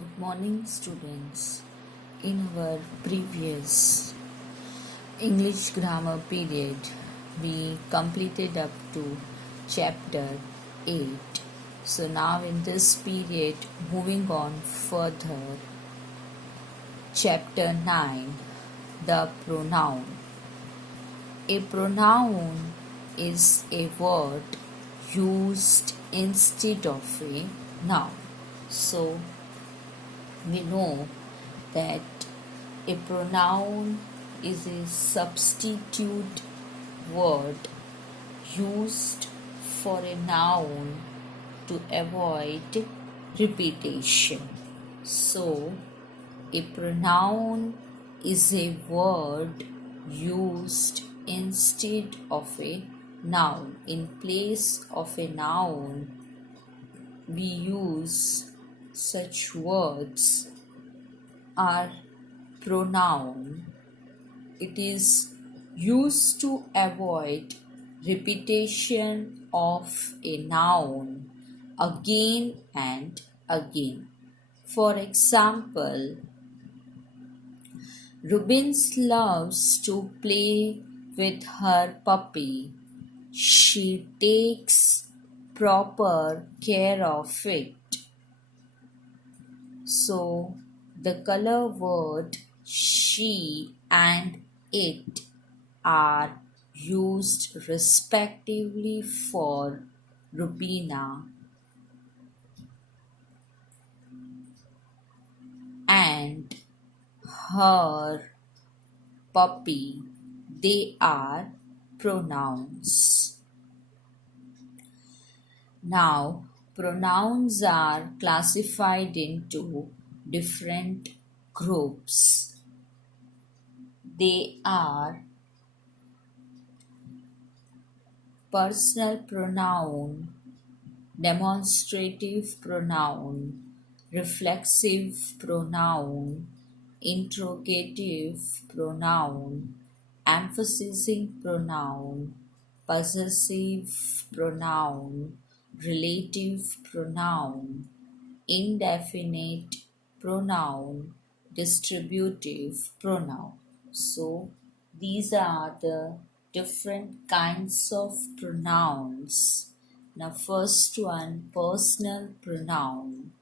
Good morning, students. In our previous English grammar period, we completed up to chapter 8. So, now in this period, moving on further, chapter 9, the pronoun. A pronoun is a word used instead of a noun. So, we know that a pronoun is a substitute word used for a noun to avoid repetition. So, a pronoun is a word used instead of a noun. In place of a noun, we use such words are pronoun. It is used to avoid repetition of a noun again and again. For example, Rubens loves to play with her puppy. She takes proper care of it. So, the color word she and it are used respectively for Rubina and her puppy. They are pronouns. Now, pronouns are classified into different groups. They are personal pronoun, demonstrative pronoun, reflexive pronoun, interrogative pronoun, emphasizing pronoun, possessive pronoun, relative pronoun, indefinite pronoun, distributive pronoun. So, these are the different kinds of pronouns. Now, first one, personal pronoun.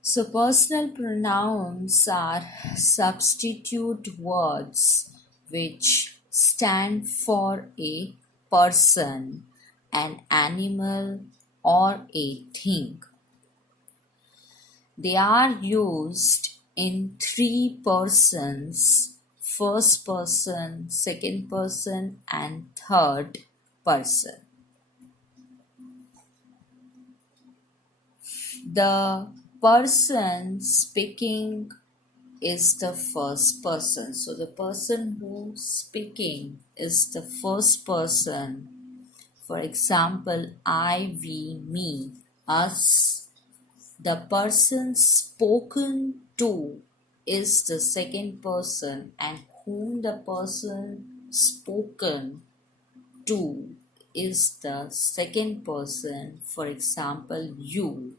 So, personal pronouns are substitute words which stand for a person, an animal, or a thing. They are used in three persons: first person, second person, and third person. The person speaking is the first person. So the person who's speaking is the first person. For example, I, we, me, us. The person spoken to is the second person, and whom the person spoken to is the second person. For example, you.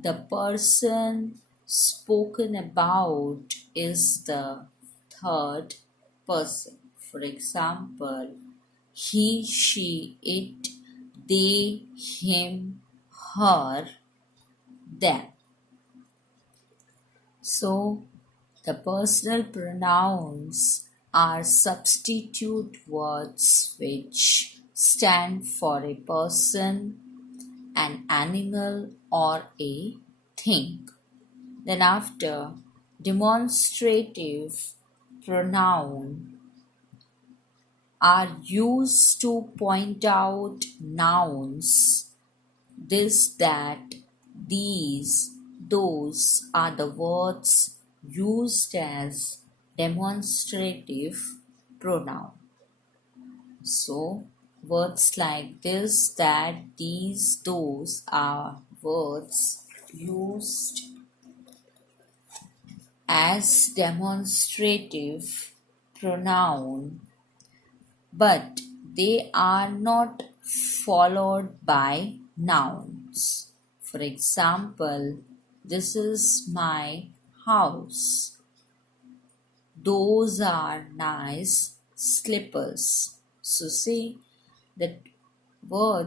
The person spoken about is the third person. For example, he, she, it, they, him, her, them. So, the personal pronouns are substitute words which stand for a person, an animal, or a thing. Then after, demonstrative pronoun are used to point out nouns, this, that, these, those are the words used as demonstrative pronoun. So, words like this, that, these, those are words used as demonstrative pronoun, but they are not followed by nouns. For example, this is my house. Those are nice slippers. So see that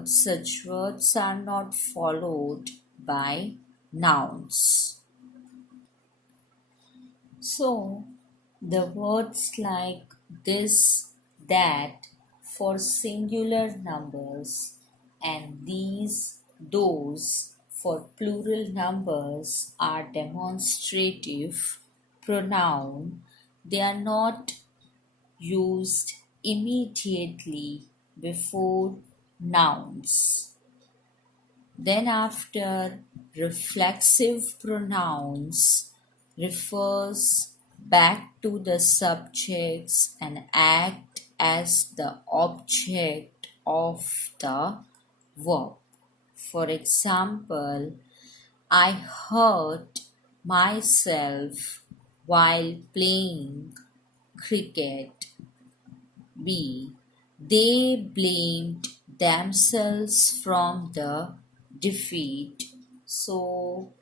such words are not followed by nouns. So the words like this, that for singular numbers and these, those for plural numbers are demonstrative pronoun. They are not used immediately before nouns. Then after, reflexive pronouns refers back to the subjects and act as the object of the verb. For example, I hurt myself while playing cricket. B. They blamed themselves from the defeat. So,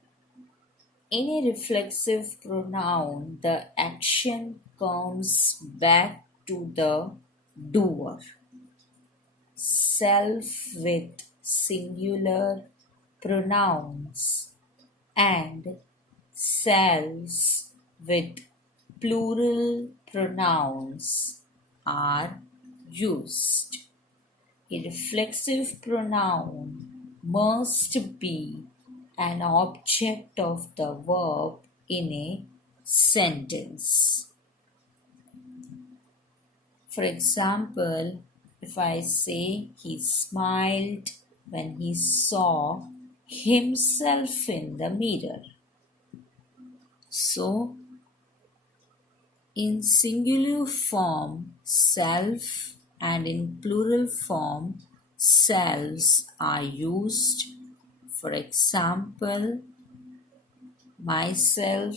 in a reflexive pronoun, the action comes back to the doer. Self with singular pronouns and selves with plural pronouns are used. A reflexive pronoun must be an object of the verb in a sentence. For example, if I say he smiled when he saw himself in the mirror. So, in singular form, self, and in plural form, selves are used. For example, myself,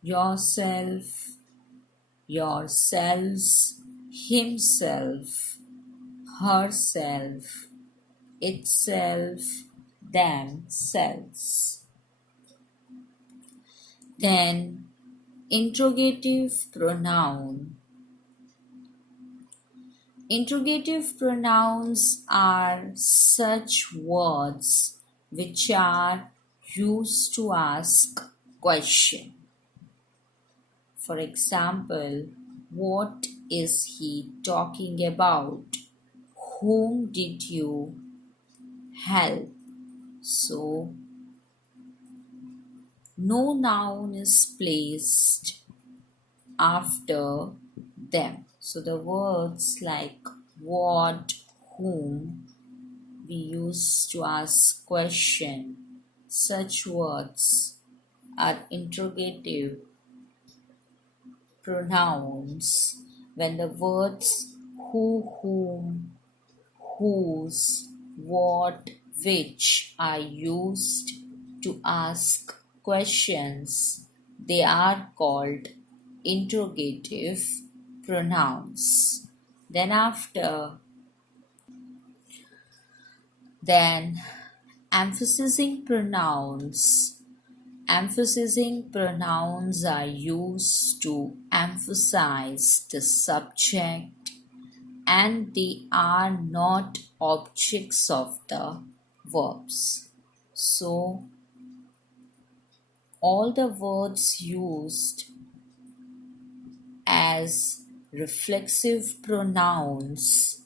yourself, yourselves, himself, herself, itself, themselves. Then, interrogative pronoun. Interrogative pronouns are such words which are used to ask question. For example, what is he talking about? Whom did you help? So, no noun is placed after them. So the words like what, whom, we use to ask question. Such words are interrogative pronouns when the words who, whom, whose, what, which are used to ask questions. They are called interrogative pronouns. Then emphasizing pronouns. Emphasizing pronouns are used to emphasize the subject and they are not objects of the verbs. So, all the words used as reflexive pronouns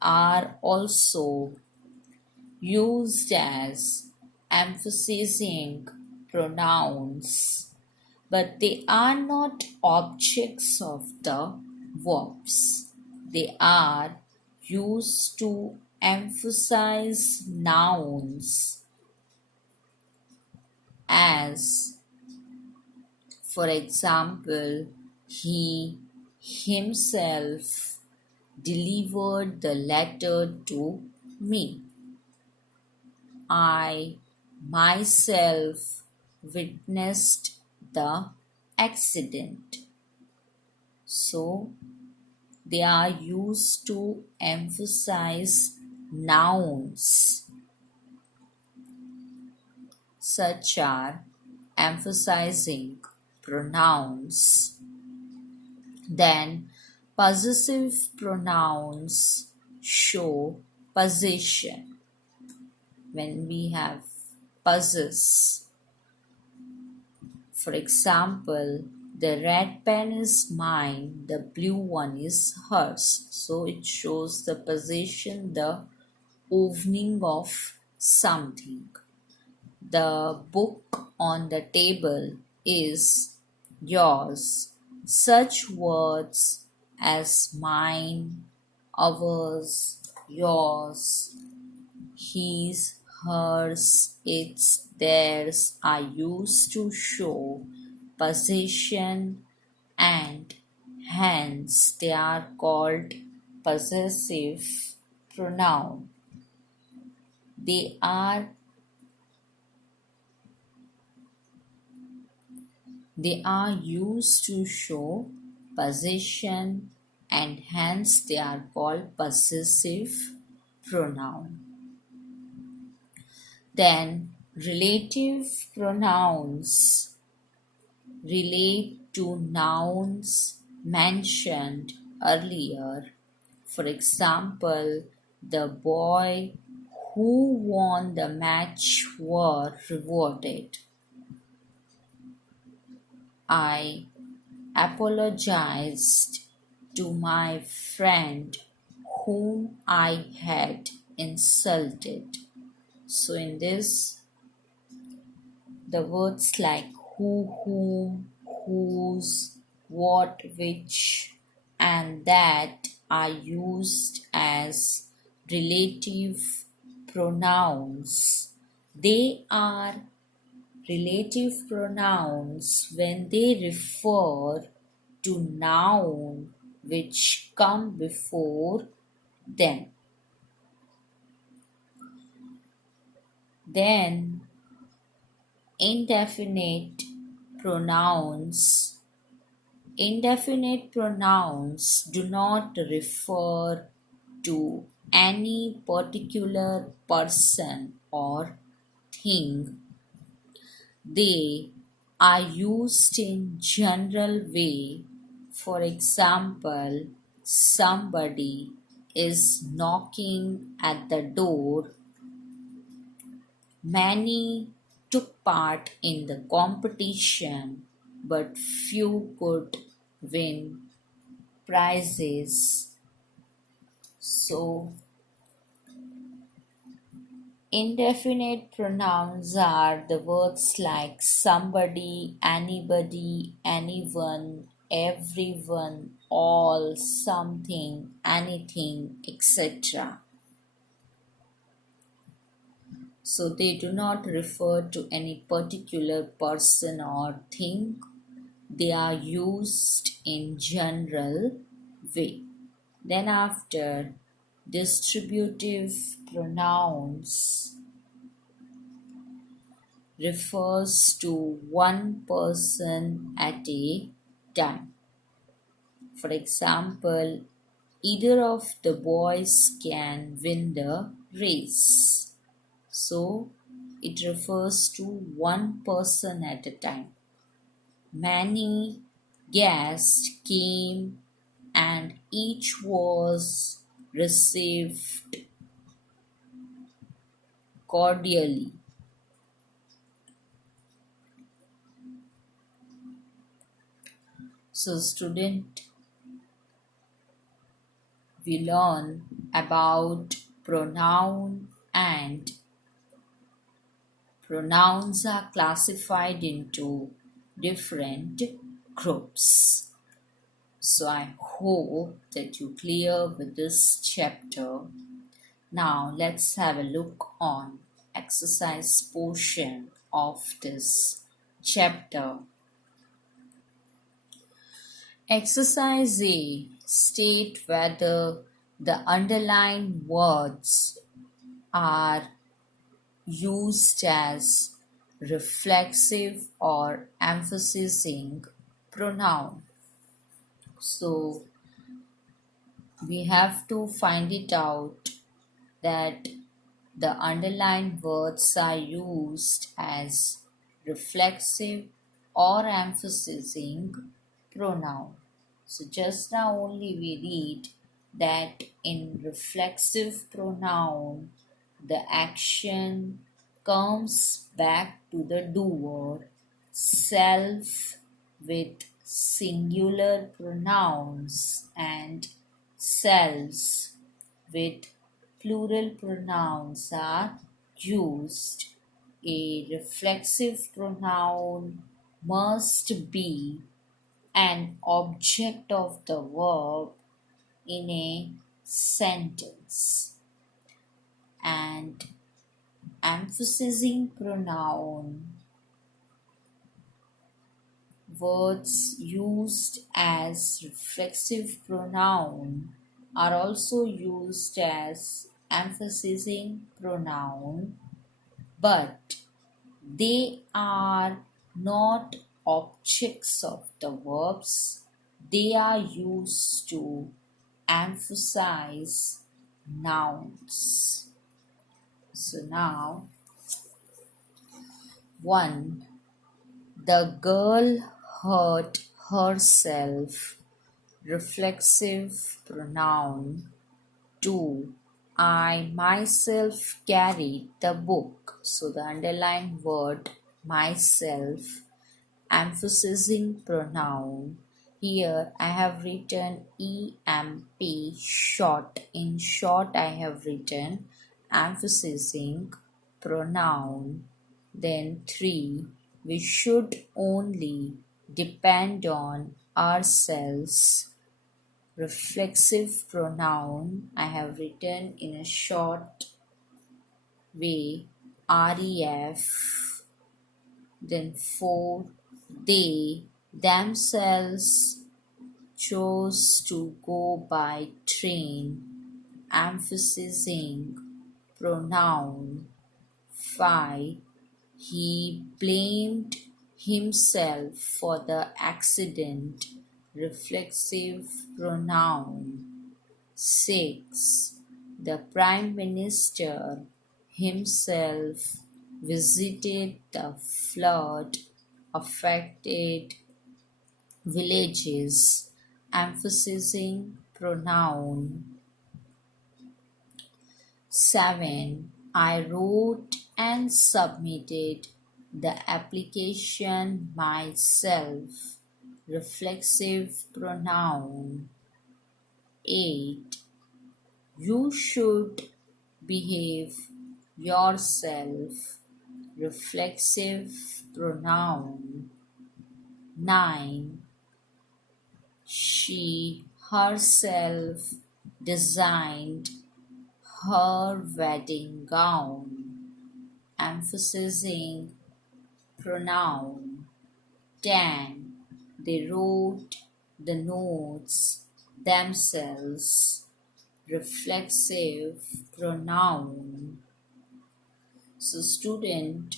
are also used as emphasizing pronouns, but they are not objects of the verbs. They are used to emphasize nouns as, for example, he himself delivered the letter to me. I myself witnessed the accident. So, they are used to emphasize nouns. such are emphasizing pronouns. Then possessive pronouns show possession. When we have possess, for example, the red pen is mine, the blue one is hers. So it shows the possession, the owning of something. The book on the table is yours. Such words as mine, ours, yours, his, hers, its, theirs are used to show possession, and hence they are called possessive pronoun. They are used to show possession, and hence they are called possessive pronoun. Then relative pronouns relate to nouns mentioned earlier. For example, the boy who won the match were rewarded. I apologized to my friend whom I had insulted. So in this, the words like who, whom, whose, what, which, and that are used as relative pronouns. They are relative pronouns when they refer to noun which come before them. Then indefinite pronouns. Indefinite pronouns do not refer to any particular person or thing. They are used in general way. For example, somebody is knocking at the door. Many took part in the competition, but few could win prizes. So, indefinite pronouns are the words like somebody, anybody, anyone, everyone, all, something, anything, etc. So they do not refer to any particular person or thing. They are used in general way. Then after, distributive pronouns refers to one person at a time. For example, either of the boys can win the race. So it refers to one person at a time. Many guests came and each was received cordially. So student, we learn about pronoun, and pronouns are classified into different groups. So I hope that you clear with this chapter. Now let's have a look on exercise portion of this chapter. Exercise A. State whether the underlined words are used as reflexive or emphasizing pronoun. So we have to find it out that The underlined words are used as reflexive or emphasizing pronoun. So just now only we read that in reflexive pronoun, the action comes back to the doer, self with singular pronouns and selves with plural pronouns are used. A reflexive pronoun must be an object of the verb in a sentence, and emphasizing pronoun words used as reflexive pronoun are also used as emphasizing pronoun, but they are not objects of the verbs. They are used to emphasize nouns. So now, 1. The girl hurt herself. Reflexive pronoun. 2. I myself carried the book. So the underlined word myself, emphasizing pronoun. Here I have written EMP short. In short, I have written emphasizing pronoun. Then 3. We should only depend on ourselves. Reflexive pronoun I have written in a short way, REF. Then 4. They themselves chose to go by train, emphasizing pronoun. 5. He blamed himself for the accident, reflexive pronoun. 6. The Prime Minister himself visited the flood affected villages, emphasizing pronoun. 7. I wrote and submitted the application myself, reflexive pronoun. 8. You should behave yourself, reflexive pronoun. 9. She herself designed her wedding gown, emphasizing pronoun. 10. They wrote the notes themselves, reflexive pronoun. So student,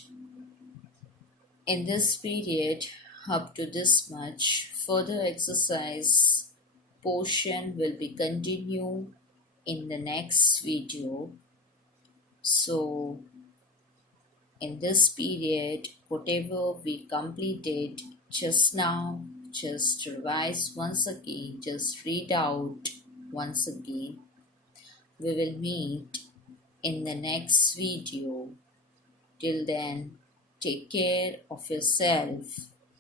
in this period up to this much, further exercise portion will be continued in the next video. So in this period, whatever we completed just now, just revise once again, just read out once again. We will meet in the next video. Till then, take care of yourself.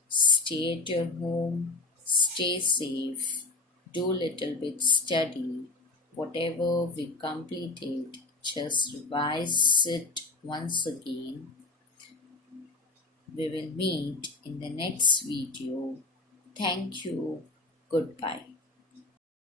Stay at your home. Stay safe. Do little bit study. Whatever we completed, just revise it once again. We will meet in the next video. Thank you. Goodbye.